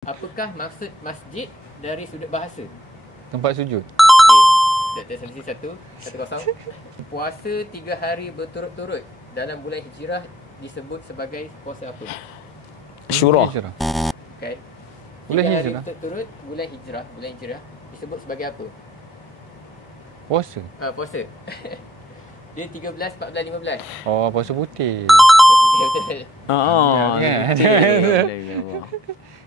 Apakah maksud masjid dari sudut bahasa? Tempat sujud. Okey. Doktor Selisih 1-0. Puasa 3 hari berturut-turut dalam bulan Hijrah disebut sebagai puasa apa? Syurah. Okay. Bulan 3 hari Hijrah. berturut-turut bulan Hijrah disebut sebagai apa? Puasa. Puasa. Dia 13, 14, 15. Oh, puasa putih. Betul. Kan? Betul.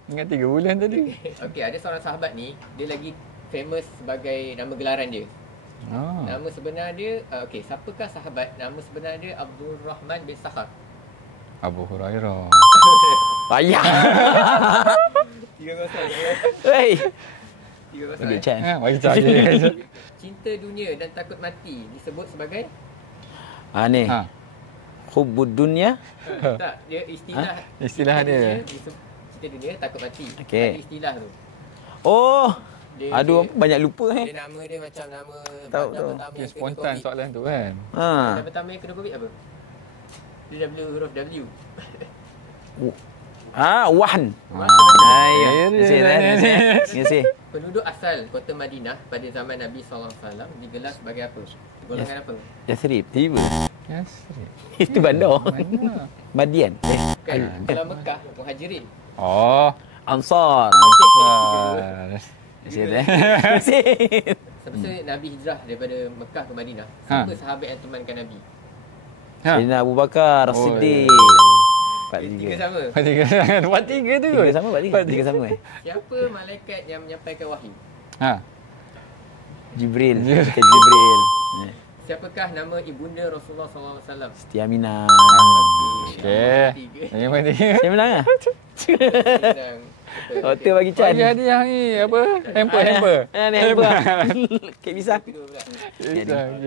Ingat 3 bulan tadi. Okey, ada seorang sahabat ni, dia lagi famous sebagai nama gelaran dia. Nama sebenar dia, okey, siapakah sahabat? Nama sebenar dia Abdul Rahman bin Sakhar. Abu Hurairah. Payah. 3-0. Hei. 3-0. Good chance. Bagi saja. Cinta dunia dan takut mati disebut sebagai? Ni. Ha. Hubbud dunya. Tak, dia istilah. Istilah cinta dia. dunia, cinta dunia takut mati. Okey. Ada istilah tu. Oh. Dia, Aduh, dia, banyak lupa dia nama dia macam nama Tahu, nama tahu. pertama Dia yang kena spontan COVID. soalan tu kan. Nama pertama yang kena COVID apa? Dia huruf W. Wahan. Ya, Terima kasih. Penduduk asal kota Madinah pada zaman Nabi SAW digelar sebagai apa? Golongan apa? Yathrib. Tiba. Yes. Itu bandar. Mana? Madian. Kan? Dalam Mekah, Muhajirin. Oh. Ansar. Asal. Terima kasih. Semasa Nabi hijrah daripada Mekah ke Madinah, siapa sahabat yang temankan Nabi? Sayyidina Abu Bakar As-Siddiq. Tiga sama. 4-3. 4-3 tu. Tiga sama, tiga sama Siapa malaikat yang menyampaikan wahyu? Jibril. Jibril. Siapakah nama ibunda Rasulullah SAW? Siti Aminah. Okey. Yang mana? Saya menang ah. Senang. Doktor bagi Chan. Bagi hadiah ni apa? Hamper. Ni hamper. Kek pisang. Kedua pula. Pisang.